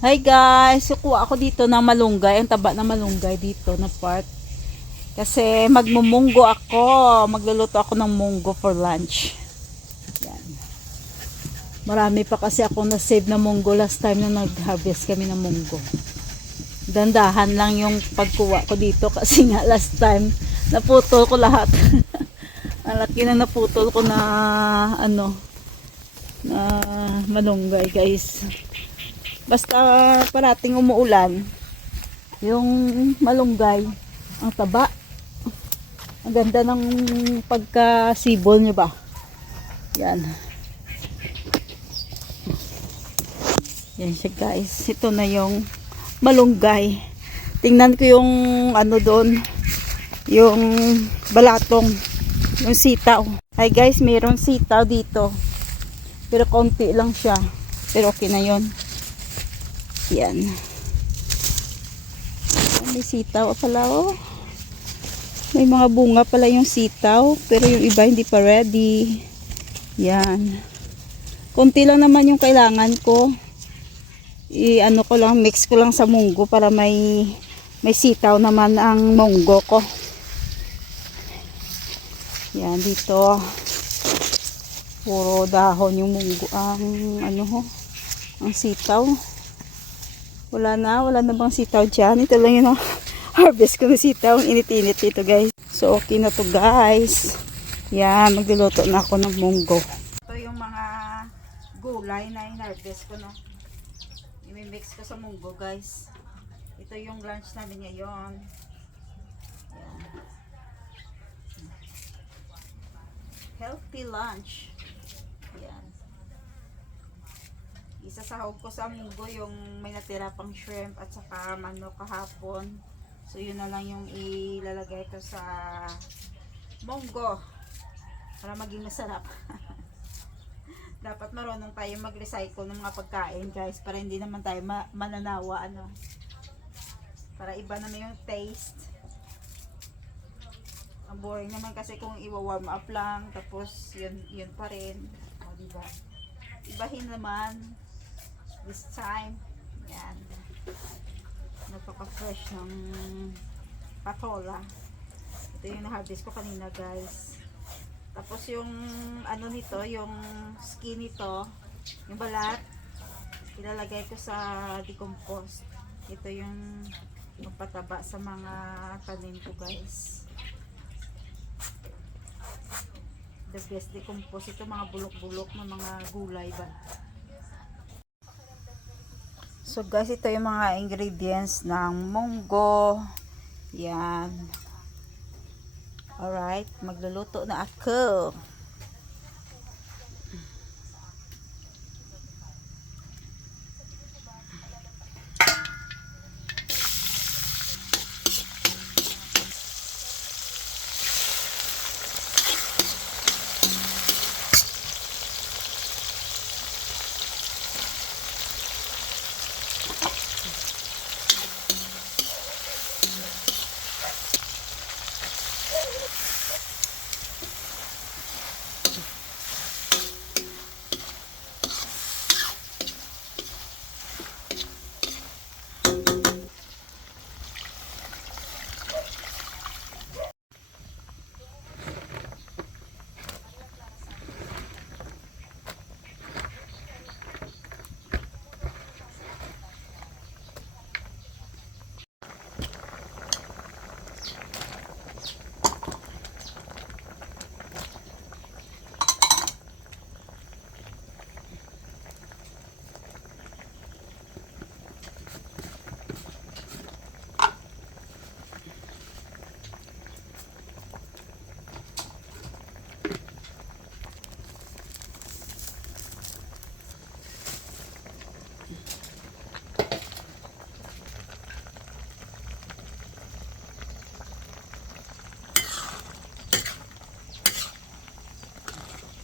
Hi guys, kukuha ako dito ng malunggay, ang taba ng malunggay dito na part. Kasi magmumunggo ako, magluluto ako ng munggo for lunch. Yan. Marami pa kasi ako na-save na munggo last time na nag-harvest kami ng munggo. Dandahan lang yung pagkuha ko dito kasi nga last time naputol ko lahat. ang laki na naputol ko na ano na malunggay guys. Basta parating umuulan, yung malunggay, ang taba. Ang ganda ng pagkasibol niya ba? Yan. Yan siya guys. Ito na yung malunggay. Tingnan ko yung ano doon, yung balatong, yung sitaw. Hi guys, mayroong sitaw dito. Pero konti lang siya. Pero okay na yon. Yan. May sitaw pala oh. May mga bunga pala yung sitaw. Pero yung iba hindi pa ready. Yan. Konti lang naman yung kailangan ko. I ano ko lang, mix ko lang sa munggo para may may sitaw naman ang munggo ko. Yan dito. Puro dahon yung munggo ang ano ho, ang sitaw. Wala na, wala na bang sitaw dyan. Ito lang yun, oh. harvest ko ng sitaw. Ang init-init dito, guys. So, okay na to, guys. Yan, magluluto na ako ng munggo. Ito yung mga gulay na in-harvest ko, no. I-mix ko sa munggo, guys. Ito yung lunch namin ngayon. Healthy lunch. Yan isasahog ko sa munggo yung may natira pang shrimp at saka manok kahapon. So yun na lang yung ilalagay ko sa munggo para maging masarap. Dapat marunong tayo mag-recycle ng mga pagkain guys para hindi naman tayo ma mananawa ano. Para iba naman yung taste. Ang boring naman kasi kung iwa-warm up lang tapos yun yun pa rin. O, diba? Ibahin naman this time. Yan. Napaka-fresh ng patola. Ito yung na-harvest ko kanina guys. Tapos yung ano nito, yung skin nito, yung balat, ilalagay ko sa decompost. Ito yung magpataba sa mga tanim ko guys. The best decompose. Ito mga bulok-bulok ng mga gulay ba. So guys, ito yung mga ingredients ng munggo. Yan. Alright, magluluto na ako.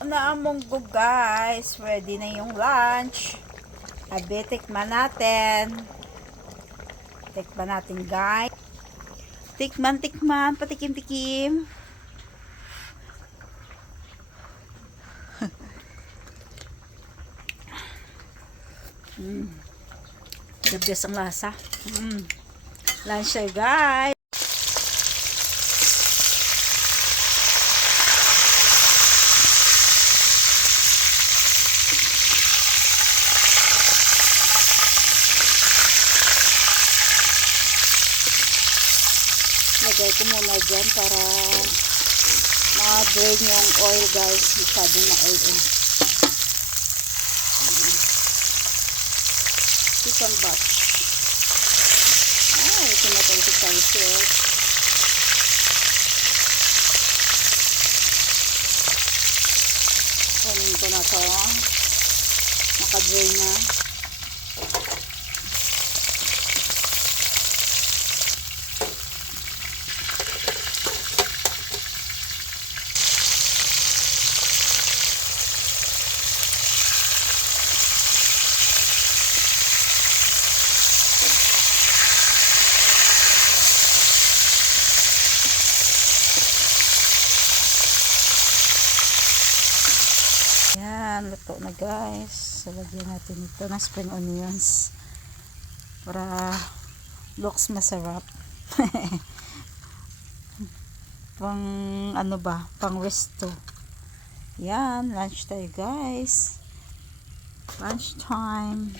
Na ang guys. Ready na yung lunch. Abi, tikman natin. Tikman natin guys. Tikman, tikman. Patikim-tikim. mm. The best ang lasa. Mm. Lunch guys. Lagay ko muna dyan para ma-drain yung oil guys. Masyado na oil eh. Second batch. Ay, tumatawag tayo siya. Kunin ko na to. Naka-drain na. Luto na guys. So, natin ito ng spring onions. Para looks masarap. pang ano ba, pang resto. Yan, lunch tayo guys. Lunch time.